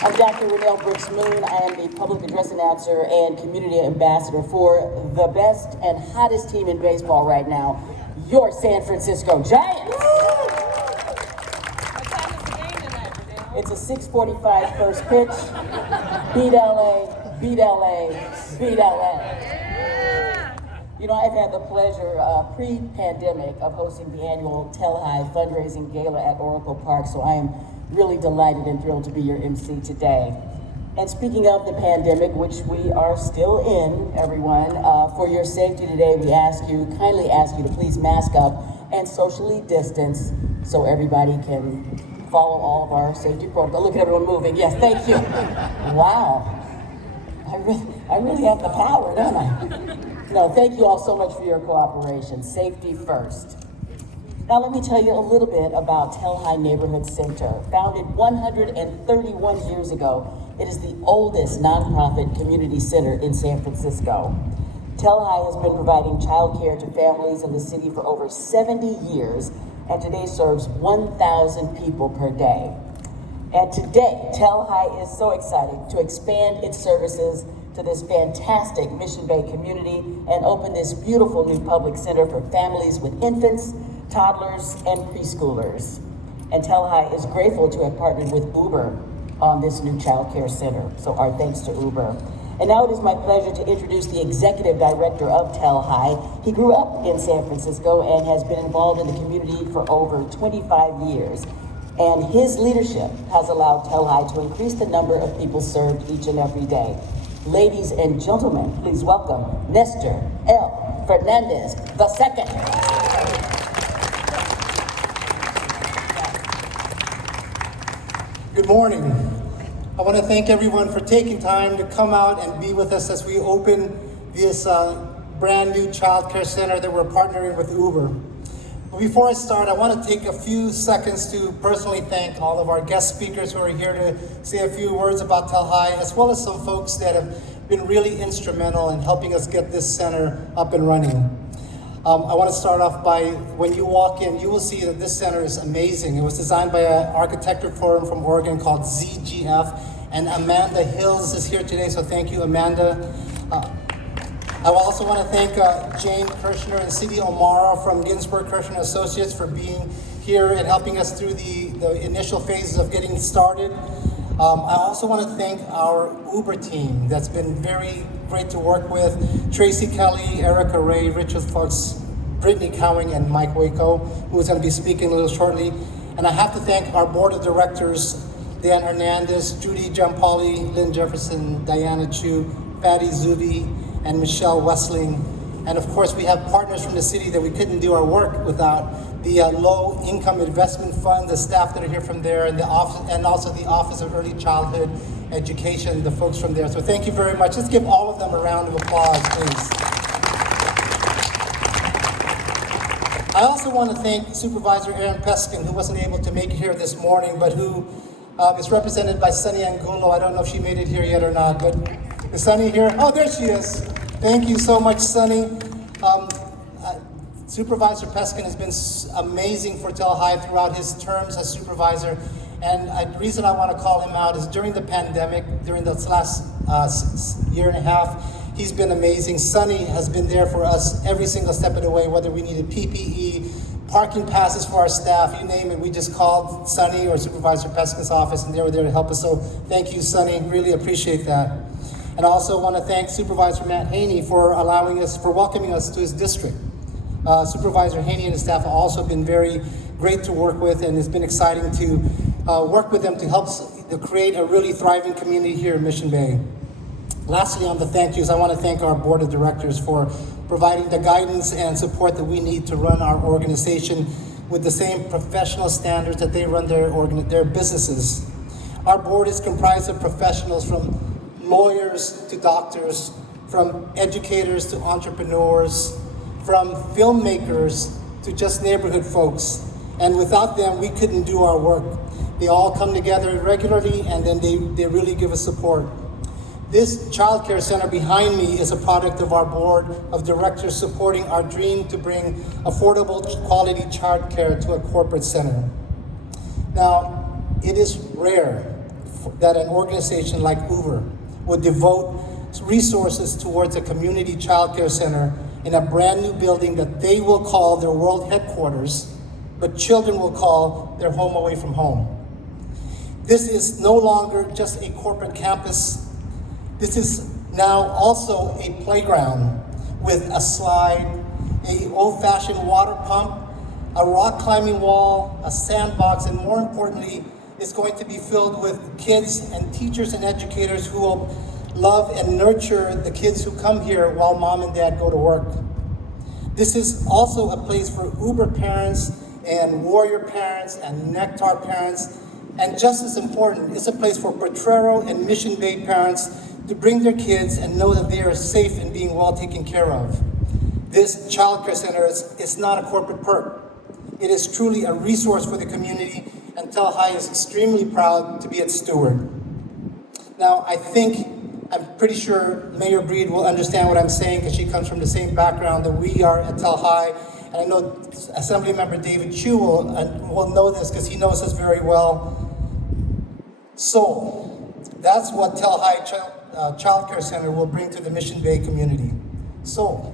I'm Dr. Renel Brooks-Moon. I am the public address announcer and community ambassador for the best and hottest team in baseball right now, your San Francisco Giants. What time is the game tonight, Renel? It's a 6:45 first pitch. Beat LA, beat LA, beat LA. You know, I've had the pleasure, pre-pandemic, of hosting the annual TEL Hi fundraising gala at Oracle Park, so I am really delighted and thrilled to be your MC today. And speaking of the pandemic, which we are still in, everyone, for your safety today, we kindly ask you to please mask up and socially distance so everybody can follow all of our safety protocols. Look at everyone moving. Yes, thank you. Wow. I really have the power, don't I? No, thank you all so much for your cooperation. Safety first. Now let me tell you a little bit about TEL Hi Neighborhood Center. Founded 131 years ago, it is the oldest nonprofit community center in San Francisco. TEL Hi has been providing childcare to families in the city for over 70 years and today serves 1,000 people per day. And today, TEL Hi is so excited to expand its services to this fantastic Mission Bay community and open this beautiful new public center for families with infants, toddlers, and preschoolers. And TEL Hi is grateful to have partnered with Uber on this new child care center. So our thanks to Uber. And now it is my pleasure to introduce the executive director of TEL Hi. He grew up in San Francisco and has been involved in the community for over 25 years. And his leadership has allowed TEL Hi to increase the number of people served each and every day. Ladies and gentlemen, please welcome Nestor L. Fernandez II. Good morning. I want to thank everyone for taking time to come out and be with us as we open this brand new child care center that we're partnering with Uber. But before I start, I want to take a few seconds to personally thank all of our guest speakers who are here to say a few words about TEL Hi, as well as some folks that have been really instrumental in helping us get this center up and running. I want to start off by, when you walk in, you will see that this center is amazing. It was designed by an architecture firm from Oregon called ZGF, and Amanda Hills is here today, so thank you, Amanda. I also want to thank Jane Kirshner and Cindy O'Mara from Ginsberg Kirshner Associates for being here and helping us through the initial phases of getting started. I also want to thank our Uber team that's been very great to work with. Tracy Kelly, Erica Ray, Richard Fox, Brittany Cowing, and Mike Waco, who is going to be speaking a little shortly. And I have to thank our board of directors, Dan Hernandez, Judy Giampoli, Lynn Jefferson, Diana Chiu, Patty Zubi, and Michelle Wessling. And of course, we have partners from the city that we couldn't do our work without. The Low Income Investment Fund, the staff that are here from there, and the office, and also the Office of Early Childhood Education, the folks from there. So thank you very much. Let's give all of them a round of applause, please. I also want to thank Supervisor Aaron Peskin, who wasn't able to make it here this morning, but who is represented by Sunny Angulo. I don't know if she made it here yet or not, but is Sunny here? Oh, there she is. Thank you so much, Sunny. Supervisor Peskin has been amazing for TEL Hi throughout his terms as supervisor. And the reason I want to call him out is during the pandemic, during this last year and a half, he's been amazing. Sunny has been there for us every single step of the way, whether we needed PPE, parking passes for our staff, you name it. We just called Sunny or Supervisor Peskin's office and they were there to help us. So thank you, Sunny. Really appreciate that. And I also want to thank Supervisor Matt Haney for welcoming us to his district. Supervisor Haney and his staff have also been very great to work with, and it's been exciting to work with them to help to create a really thriving community here in Mission Bay. Lastly, on the thank yous, I want to thank our board of directors for providing the guidance and support that we need to run our organization with the same professional standards that they run their businesses. Our board is comprised of professionals from lawyers to doctors, from educators to entrepreneurs, from filmmakers to just neighborhood folks. And without them, we couldn't do our work. They all come together regularly and then they really give us support. This child care center behind me is a product of our board of directors supporting our dream to bring affordable quality child care to a corporate center. Now, it is rare that an organization like Uber would devote resources towards a community childcare center in a brand new building that they will call their world headquarters, but children will call their home away from home. This is no longer just a corporate campus. This is now also a playground with a slide, an old-fashioned water pump, a rock climbing wall, a sandbox, and more importantly, it's going to be filled with kids and teachers and educators who will love and nurture the kids who come here while mom and dad go to work. This is also a place for Uber parents and Warrior parents and Nectar parents, and just as important, it's a place for Potrero and Mission Bay parents to bring their kids and know that they are safe and being well taken care of. This childcare center is not a corporate perk. It is truly a resource for the community, and TEL HI is extremely proud to be its steward. Now, I'm pretty sure Mayor Breed will understand what I'm saying because she comes from the same background that we are at TEL HI, and I know Assemblymember David Chiu will know this because he knows us very well. So, that's what TEL HI Child Care Center will bring to the Mission Bay community. So,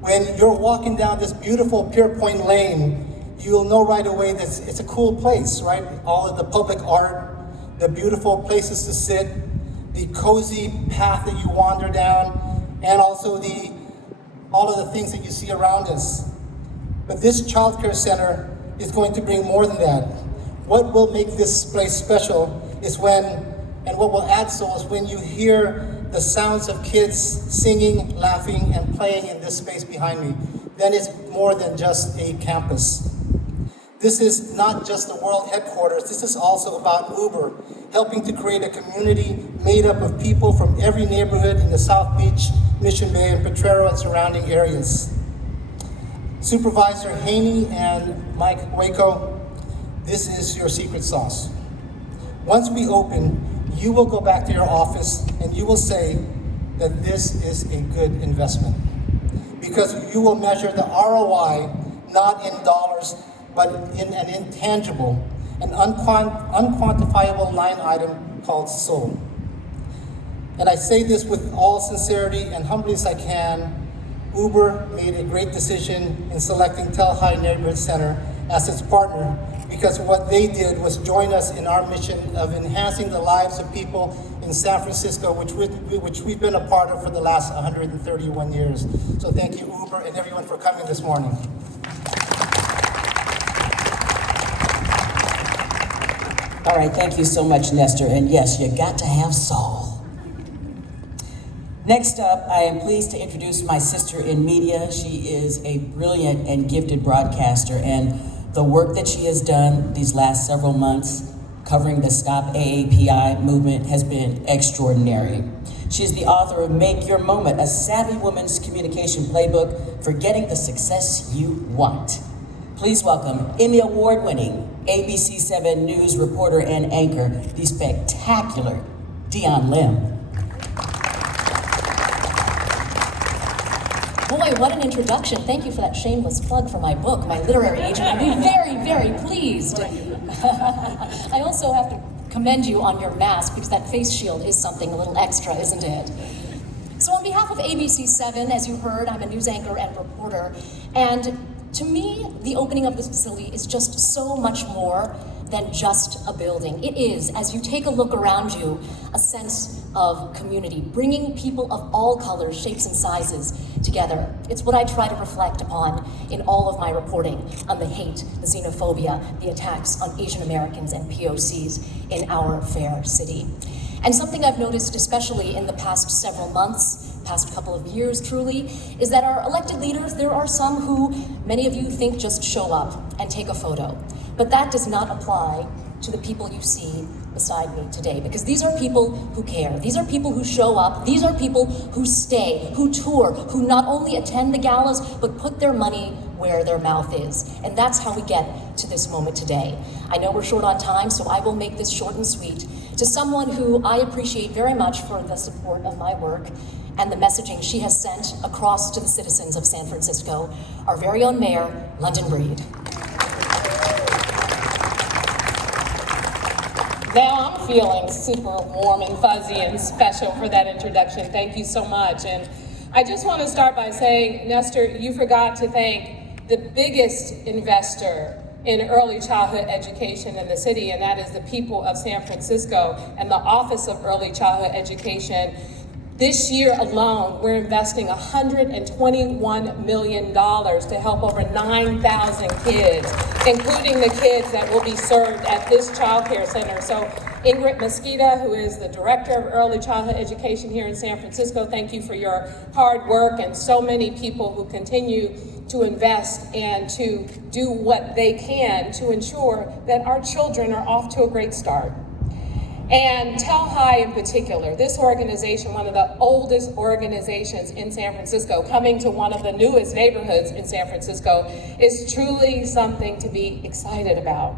when you're walking down this beautiful Pierpoint Lane, you'll know right away that it's a cool place, right? All of the public art, the beautiful places to sit, the cozy path that you wander down, and also all of the things that you see around us. But this child care center is going to bring more than that. What will make this place special is and what will add so is when you hear the sounds of kids singing, laughing, and playing in this space behind me. Then it's more than just a campus. This is not just the world headquarters, this is also about Uber, helping to create a community made up of people from every neighborhood in the South Beach, Mission Bay, and Potrero and surrounding areas. Supervisor Haney and Mike Waco, this is your secret sauce. Once we open, you will go back to your office and you will say that this is a good investment. Because you will measure the ROI not in dollars, but in an intangible, an unquantifiable line item called soul. And I say this with all sincerity and humbly as I can, Uber made a great decision in selecting TEL HI Neighborhood Center as its partner, because what they did was join us in our mission of enhancing the lives of people in San Francisco, which we've been a part of for the last 131 years. So thank you, Uber, and everyone for coming this morning. All right, thank you so much, Nestor. And yes, you got to have soul. Next up, I am pleased to introduce my sister in media. She is a brilliant and gifted broadcaster, and the work that she has done these last several months covering the Stop AAPI movement has been extraordinary. She is the author of Make Your Moment, a savvy woman's communication playbook for getting the success you want. Please welcome Emmy Award-winning ABC 7 News reporter and anchor, the spectacular Dion Lim. Boy, what an introduction. Thank you for that shameless plug for my book, my literary agent. I'll be very, very pleased. I also have to commend you on your mask because that face shield is something a little extra, isn't it? So on behalf of ABC 7, as you heard, I'm a news anchor and reporter, and to me, the opening of this facility is just so much more than just a building. It is, as you take a look around you, a sense of community, bringing people of all colors, shapes, and sizes together. It's what I try to reflect upon in all of my reporting on the hate, the xenophobia, the attacks on Asian Americans and POCs in our fair city. And something I've noticed, especially in the past several months, past couple of years truly, is that our elected leaders, there are some who many of you think just show up and take a photo. But that does not apply to the people you see beside me today, because these are people who care. These are people who show up. These are people who stay, who tour, who not only attend the galas, but put their money where their mouth is. And that's how we get to this moment today. I know we're short on time, so I will make this short and sweet. To someone who I appreciate very much for the support of my work and the messaging she has sent across to the citizens of San Francisco, our very own Mayor, London Breed. Now I'm feeling super warm and fuzzy and special for that introduction. Thank you so much. And I just want to start by saying, Nestor, you forgot to thank the biggest investor in early childhood education in the city, and that is the people of San Francisco and the Office of Early Childhood Education. This year alone, we're investing $121 million to help over 9,000 kids, including the kids that will be served at this child care center. So Ingrid Mosqueda, who is the Director of Early Childhood Education here in San Francisco, thank you for your hard work, and so many people who continue to invest and to do what they can to ensure that our children are off to a great start. And TEL HI in particular, this organization, one of the oldest organizations in San Francisco, coming to one of the newest neighborhoods in San Francisco, is truly something to be excited about.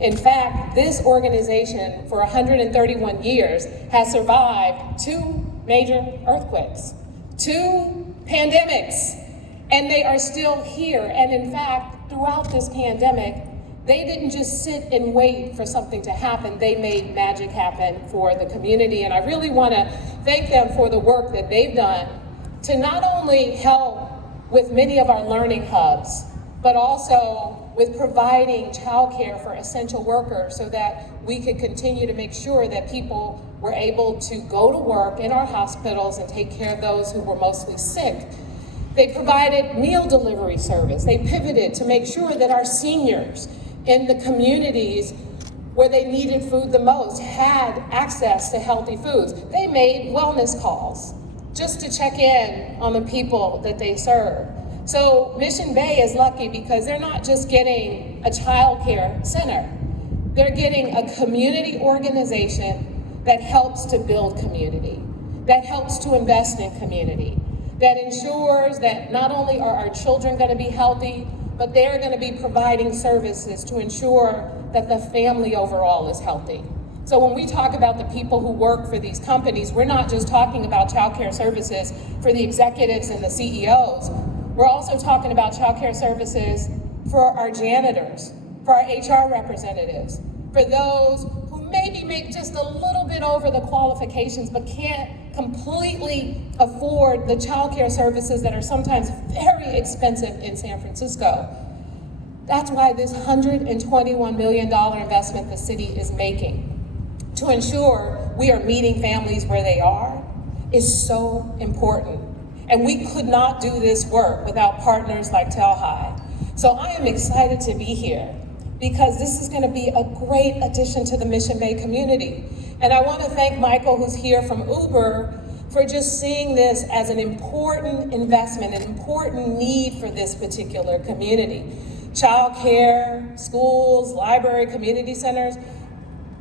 In fact, this organization for 131 years has survived 2 major earthquakes, 2 pandemics, and they are still here. And in fact, throughout this pandemic, they didn't just sit and wait for something to happen. They made magic happen for the community. And I really want to thank them for the work that they've done to not only help with many of our learning hubs, but also with providing childcare for essential workers so that we could continue to make sure that people were able to go to work in our hospitals and take care of those who were mostly sick. They provided meal delivery service. They pivoted to make sure that our seniors in the communities where they needed food the most had access to healthy foods. They made wellness calls just to check in on the people that they serve. So Mission Bay is lucky because they're not just getting a child care center. They're getting a community organization that helps to build community, that helps to invest in community, that ensures that not only are our children going to be healthy, but they're going to be providing services to ensure that the family overall is healthy. So when we talk about the people who work for these companies, we're not just talking about childcare services for the executives and the CEOs. We're also talking about childcare services for our janitors, for our HR representatives, for those who maybe make just a little bit over the qualifications but can't completely afford the childcare services that are sometimes very expensive in San Francisco. That's why this $121 million investment the city is making to ensure we are meeting families where they are is so important. And we could not do this work without partners like TEL HI. So I am excited to be here because this is going to be a great addition to the Mission Bay community. And I want to thank Michael, who's here from Uber, for just seeing this as an important investment, an important need for this particular community. Childcare, schools, library, community centers.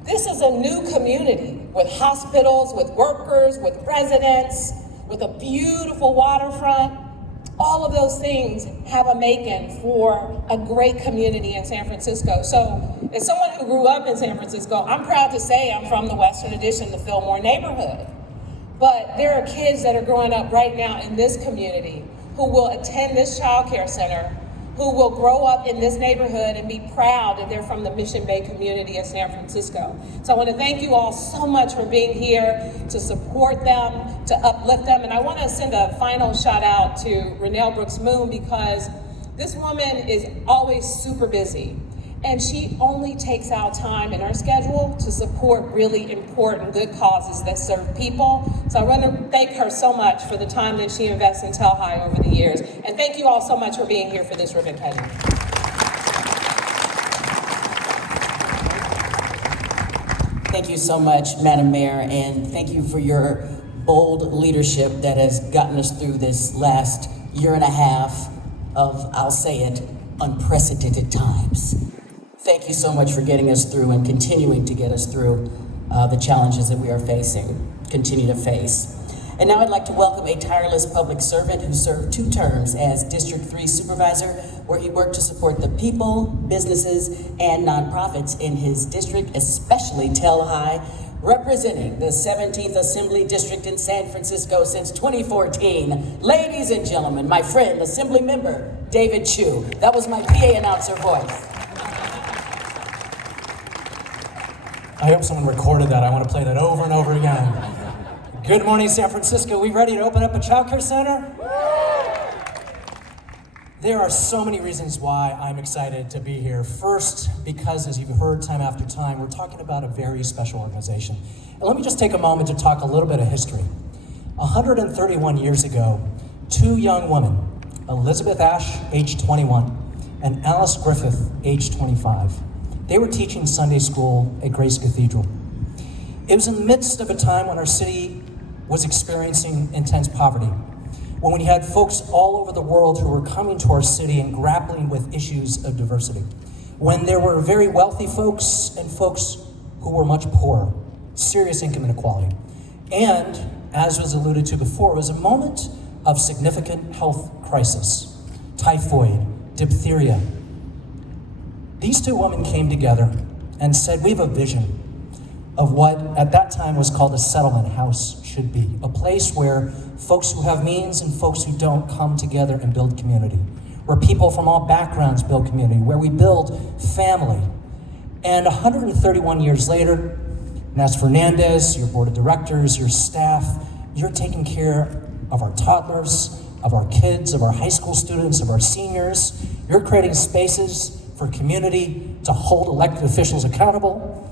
This is a new community with hospitals, with workers, with residents, with a beautiful waterfront. All of those things have a making for a great community in San Francisco. So as someone who grew up in San Francisco, I'm proud to say I'm from the Western Addition, the Fillmore neighborhood. But there are kids that are growing up right now in this community who will attend this child care center, who will grow up in this neighborhood and be proud that they're from the Mission Bay community of San Francisco. So I want to thank you all so much for being here to support them, to uplift them. And I want to send a final shout out to Renel Brooks-Moon because this woman is always super busy. And she only takes out time in her schedule to support really important good causes that serve people. So I want to thank her so much for the time that she invests in TEL HI over the years. And thank you all so much for being here for this ribbon cutting. Thank you so much, Madam Mayor, and thank you for your bold leadership that has gotten us through this last year and a half of, I'll say it, unprecedented times. Thank you so much for getting us through and continuing to get us through the challenges that we are facing, continue to face. And now I'd like to welcome a tireless public servant who served 2 terms as District 3 Supervisor, where he worked to support the people, businesses, and nonprofits in his district, especially TEL HI, representing the 17th Assembly District in San Francisco since 2014. Ladies and gentlemen, my friend, Assemblymember David Chiu. That was my PA announcer voice. I hope someone recorded that. I want to play that over and over again. Good morning, San Francisco. We ready to open up a childcare center? There are so many reasons why I'm excited to be here. First, because as you've heard time after time, we're talking about a very special organization. And let me just take a moment to talk a little bit of history. 131 years ago, two young women, Elizabeth Ashe, age 21, and Alice Griffith, age 25. They were teaching Sunday school at Grace Cathedral. It was in the midst of a time when our city was experiencing intense poverty, when we had folks all over the world who were coming to our city and grappling with issues of diversity, when there were very wealthy folks and folks who were much poorer, serious income inequality. And, as was alluded to before, it was a moment of significant health crisis, typhoid, diphtheria. These two women came together and said, we have a vision of what at that time was called a settlement house should be, a place where folks who have means and folks who don't come together and build community, where people from all backgrounds build community, where we build family. And 131 years later, Nas Fernandez, your board of directors, your staff, you're taking care of our toddlers, of our kids, of our high school students, of our seniors. You're creating spaces for community to hold elected officials accountable.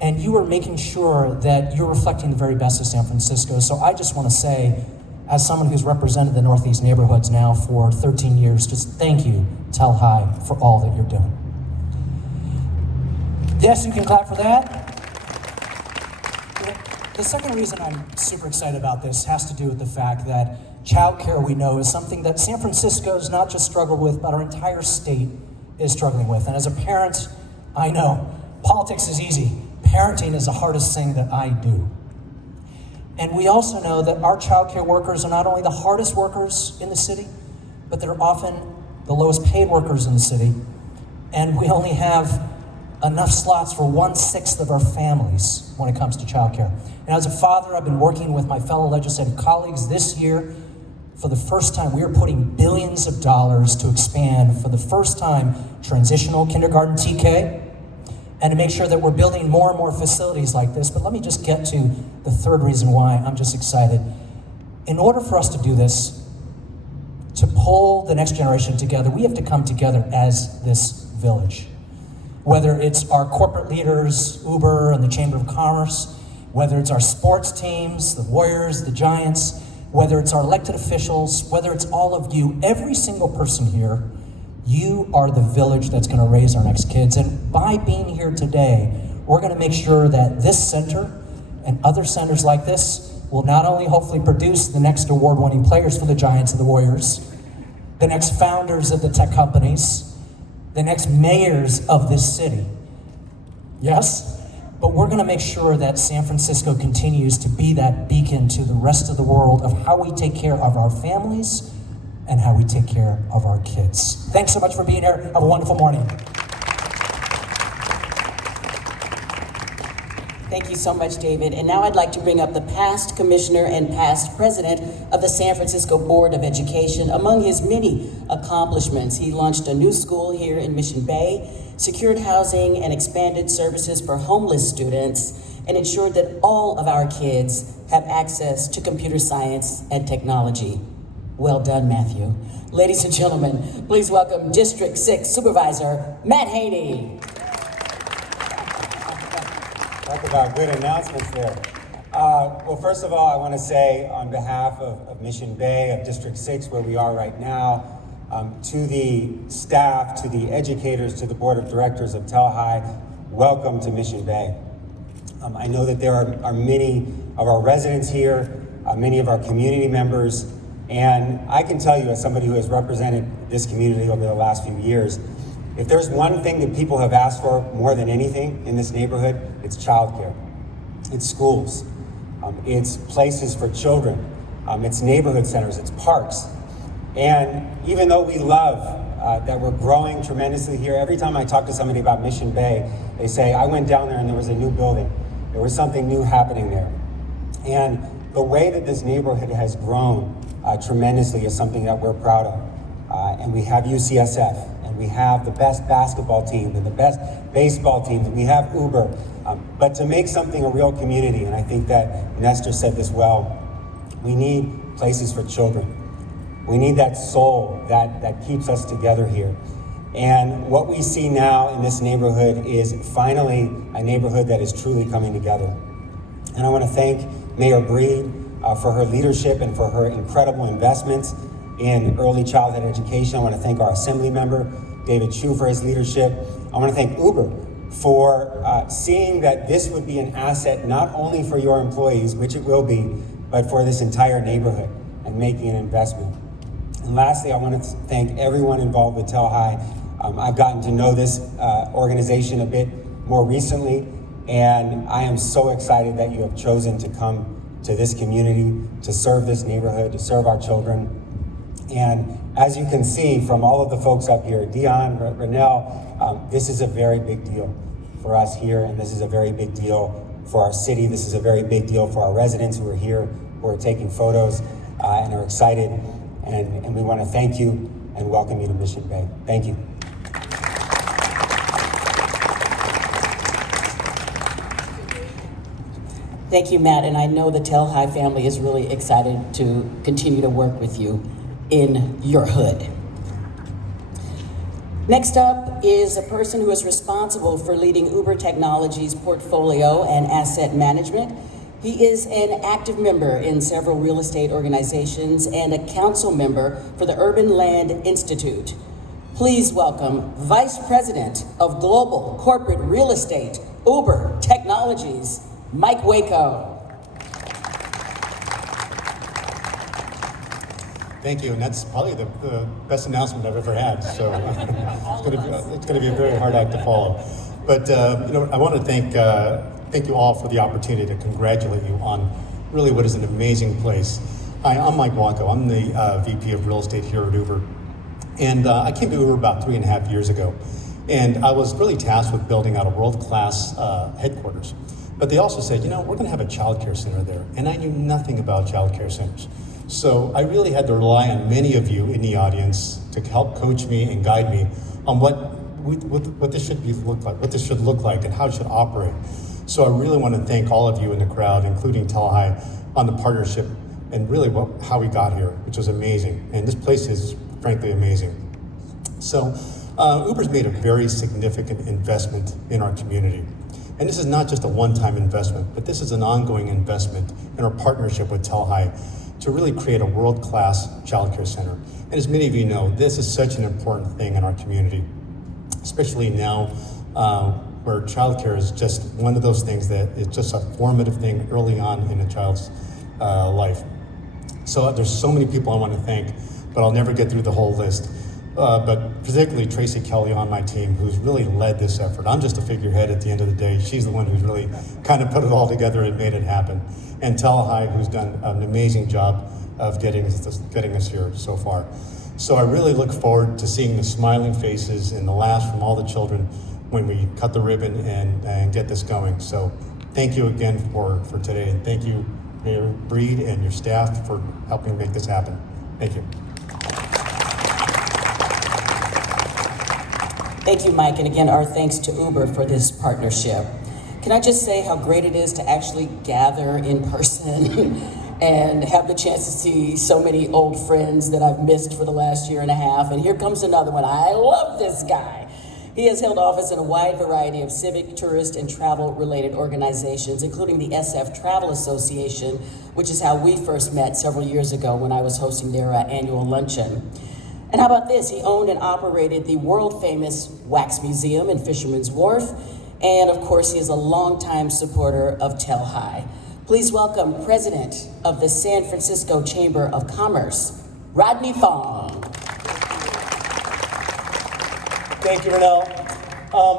And you are making sure that you're reflecting the very best of San Francisco. So I just want to say, as someone who's represented the Northeast neighborhoods now for 13 years, just thank you, TEL HI, for all that you're doing. Yes, you can clap for that. The second reason I'm super excited about this has to do with the fact that childcare, we know, is something that San Francisco's not just struggled with, but our entire state is struggling with. And as a parent, I know politics is easy. Parenting is the hardest thing that I do. And we also know that our childcare workers are not only the hardest workers in the city, but they're often the lowest paid workers in the city. And we only have enough slots for 1/6 of our families when it comes to childcare. And as a father, I've been working with my fellow legislative colleagues this year. For the first time, we are putting billions of dollars to expand, for the first time, transitional kindergarten TK, and to make sure that we're building more and more facilities like this. But let me just get to the third reason why I'm just excited. In order for us to do this, to pull the next generation together, we have to come together as this village. Whether it's our corporate leaders, Uber and the Chamber of Commerce, whether it's our sports teams, the Warriors, the Giants, whether it's our elected officials, whether it's all of you, every single person here, you are the village that's going to raise our next kids. And by being here today, we're going to make sure that this center and other centers like this will not only hopefully produce the next award-winning players for the Giants and the Warriors, the next founders of the tech companies, the next mayors of this city. Yes? But we're going to make sure that San Francisco continues to be that beacon to the rest of the world of how we take care of our families and how we take care of our kids. Thanks so much for being here. Have a wonderful morning. Thank you so much, David. And now I'd like to bring up the past commissioner and past president of the San Francisco Board of Education. Among his many accomplishments, he launched a new school here in Mission Bay, secured housing and expanded services for homeless students, and ensured that all of our kids have access to computer science and technology. Well done, Matthew. Ladies and gentlemen, please welcome District 6 Supervisor Matt Haney. Talk about good announcements there. Well, first of all, I want to say on behalf of Mission Bay, of District 6, where we are right now, to the staff, to the educators, to the board of directors of TEL HI, welcome to Mission Bay. I know that there are many of our residents here, many of our community members, and I can tell you as somebody who has represented this community over the last few years, if there's one thing that people have asked for more than anything in this neighborhood, it's childcare. It's schools. It's places for children. It's neighborhood centers. It's parks. And even though we love that we're growing tremendously here, every time I talk to somebody about Mission Bay, they say, I went down there and there was a new building. There was something new happening there. And the way that this neighborhood has grown tremendously is something that we're proud of. And we have UCSF, and we have the best basketball team, and the best baseball team, and we have Uber. but to make something a real community. And I think that Nestor said this well. We need places for children. We need that soul that keeps us together here. And what we see now in this neighborhood is finally a neighborhood that is truly coming together. And I want to thank Mayor Breed for her leadership and for her incredible investments in early childhood education. I want to thank our Assemblymember David Chiu for his leadership. I want to thank Uber for seeing that this would be an asset not only for your employees, which it will be, but for this entire neighborhood and making an investment. And lastly, I want to thank everyone involved with TEL Hi. I've gotten to know this organization a bit more recently, and I am so excited that you have chosen to come to this community, to serve this neighborhood, to serve our children. And as you can see from all of the folks up here, Dion, Renel, this is a very big deal for us here, and this is a very big deal for our city. This is a very big deal for our residents who are here, who are taking photos and are excited. And we want to thank you and welcome you to Mission Bay. Thank you. Thank you, Matt, and I know the TEL Hi family is really excited to continue to work with you in your hood. Next up is a person who is responsible for leading Uber Technologies' portfolio and asset management. He is an active member in several real estate organizations and a council member for the Urban Land Institute. Please welcome Vice President of Global Corporate Real Estate, Uber Technologies, Mike Waco. Thank you, and that's probably the best announcement I've ever had, so it's going to be a very hard act to follow. But I want to thank you all for the opportunity to congratulate you on really what is an amazing place. Hi, I'm Mike Waco. I'm the VP of Real Estate here at Uber, and I came to Uber about 3.5 years ago, and I was really tasked with building out a world-class headquarters. But they also said, we're going to have a childcare center there, and I knew nothing about childcare centers. So I really had to rely on many of you in the audience to help coach me and guide me on what this should look like, and how it should operate. So I really want to thank all of you in the crowd, including TEL Hi, on the partnership and really how we got here, which was amazing. And this place is frankly amazing. So Uber's made a very significant investment in our community. And this is not just a one-time investment, but this is an ongoing investment in our partnership with TEL Hi to really create a world-class childcare center. And as many of you know, this is such an important thing in our community, especially now where childcare is just one of those things that is just a formative thing early on in a child's life. So there's so many people I want to thank, but I'll never get through the whole list. But particularly Tracy Kelly on my team, who's really led this effort. I'm just a figurehead at the end of the day. She's the one who's really kind of put it all together and made it happen. And TEL Hi, who's done an amazing job of getting us here so far. So I really look forward to seeing the smiling faces and the laughs from all the children when we cut the ribbon and get this going. So thank you again for today, and thank you, Mayor Breed and your staff, for helping make this happen. Thank you. Thank you, Mike, and again, our thanks to Uber for this partnership. Can I just say how great it is to actually gather in person and have the chance to see so many old friends that I've missed for the last 1.5 years. And here comes another one. I love this guy. He has held office in a wide variety of civic, tourist, and travel-related organizations, including the SF Travel Association, which is how we first met several years ago when I was hosting their annual luncheon. And how about this? He owned and operated the world-famous Wax Museum in Fisherman's Wharf. And of course, he is a longtime supporter of TEL Hi. Please welcome President of the San Francisco Chamber of Commerce, Rodney Fong. Thank you, Renel.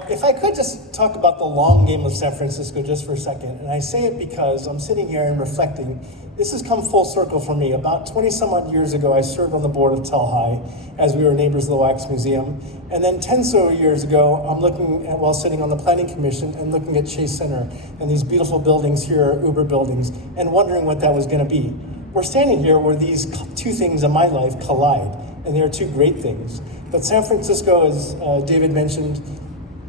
If I could just talk about the long game of San Francisco just for a second, and I say it because I'm sitting here and reflecting. This has come full circle for me. About 20 some odd years ago, I served on the board of TEL Hi as we were neighbors of the Wax Museum. And then 10 so years ago, I'm looking at, while sitting on the Planning Commission and looking at Chase Center and these beautiful buildings here, Uber buildings, and wondering what that was gonna be. We're standing here where these two things in my life collide, and they are two great things. But San Francisco, as David mentioned,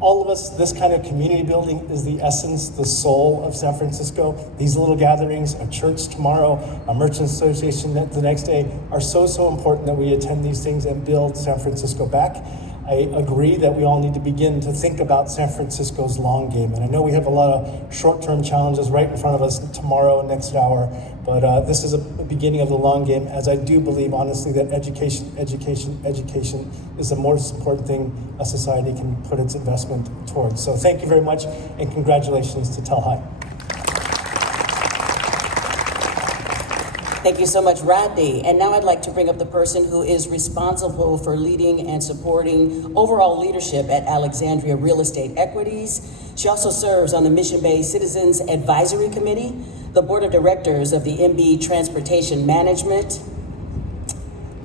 all of us, this kind of community building is the essence, the soul of San Francisco. These little gatherings, a church tomorrow, a merchant association the next day, are so important that we attend these things and build San Francisco back. I agree that we all need to begin to think about San Francisco's long game. And I know we have a lot of short-term challenges right in front of us tomorrow, next hour, but this is a beginning of the long game, as I do believe, honestly, that education is the most important thing a society can put its investment towards. So thank you very much, and congratulations to TEL Hi. Thank you so much, Rodney. And now I'd like to bring up the person who is responsible for leading and supporting overall leadership at Alexandria Real Estate Equities. She also serves on the Mission Bay Citizens Advisory Committee, the Board of Directors of the MB Transportation Management,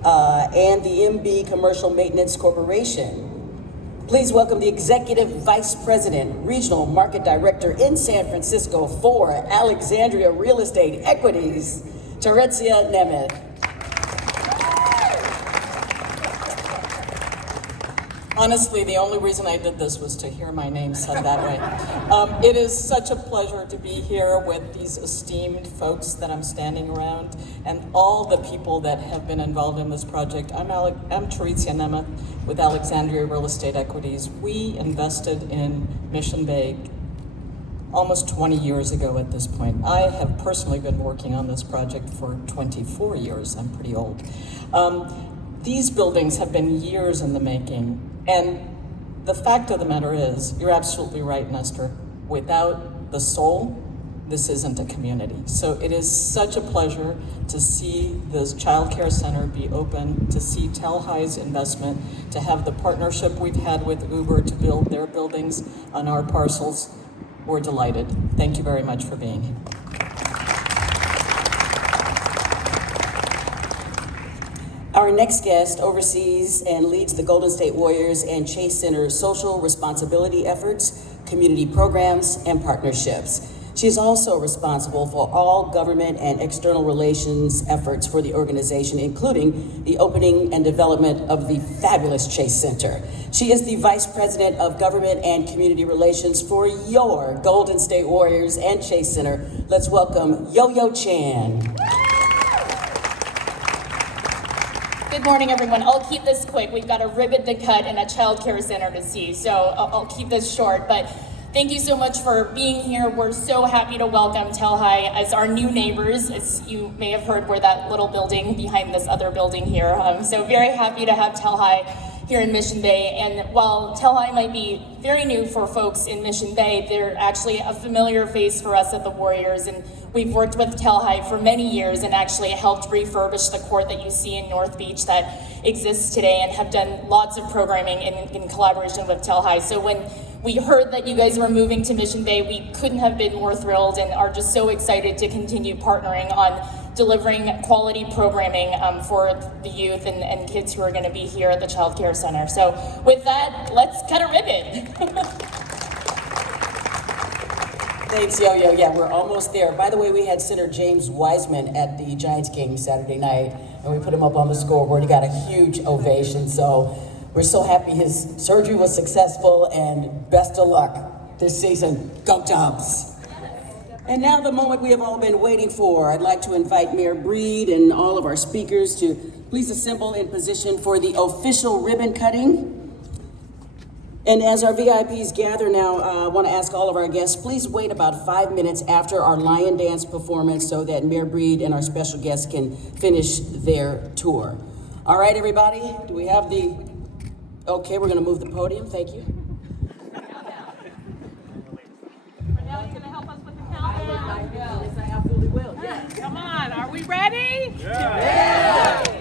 and the MB Commercial Maintenance Corporation. Please welcome the Executive Vice President, Regional Market Director in San Francisco for Alexandria Real Estate Equities, Terezia Nemeth. Honestly, the only reason I did this was to hear my name said that way. It is such a pleasure to be here with these esteemed folks that I'm standing around and all the people that have been involved in this project. I'm Terezia Nemeth with Alexandria Real Estate Equities. We invested in Mission Bay almost 20 years ago at this point. I have personally been working on this project for 24 years. I'm pretty old. These buildings have been years in the making. And the fact of the matter is, you're absolutely right, Nestor. Without the soul, this isn't a community. So it is such a pleasure to see this childcare center be open, to see TEL Hi's investment, to have the partnership we've had with Uber to build their buildings on our parcels. We're delighted. Thank you very much for being here. Our next guest oversees and leads the Golden State Warriors and Chase Center's social responsibility efforts, community programs, and partnerships. She is also responsible for all government and external relations efforts for the organization, including the opening and development of the fabulous Chase Center. She is the Vice President of Government and Community Relations for your Golden State Warriors and Chase Center. Let's welcome Yo-Yo Chan. Good morning, everyone. I'll keep this quick. We've got a ribbon to cut and a child care center to see, so I'll keep this short. But thank you so much for being here. We're so happy to welcome TEL Hi as our new neighbors. As you may have heard, we're that little building behind this other building here. So very happy to have TEL Hi here in Mission Bay. And while TEL Hi might be very new for folks in Mission Bay, they're actually a familiar face for us at the Warriors. And we've worked with TEL Hi for many years and actually helped refurbish the court that you see in North Beach that exists today, and have done lots of programming in collaboration with TEL Hi. So when we heard that you guys were moving to Mission Bay, we couldn't have been more thrilled and are just so excited to continue partnering on delivering quality programming for the youth and kids who are going to be here at the Child Care Center. So with that, let's cut a ribbon. Thanks, Yo-Yo. Yeah, we're almost there. By the way, we had Senator James Wiseman at the Giants game Saturday night, and we put him up on the scoreboard. He got a huge ovation, so we're so happy his surgery was successful, and best of luck this season. Go Dubs! And now the moment we have all been waiting for. I'd like to invite Mayor Breed and all of our speakers to please assemble in position for the official ribbon cutting. And as our VIPs gather now, I want to ask all of our guests, please wait about 5 minutes after our lion dance performance so that Mayor Breed and our special guests can finish their tour. All right, everybody, do we have the... Okay, we're going to move the podium. Thank you. Renel, you going to help us with the countdown? I absolutely will. Yeah. Come on, are we ready? Yeah.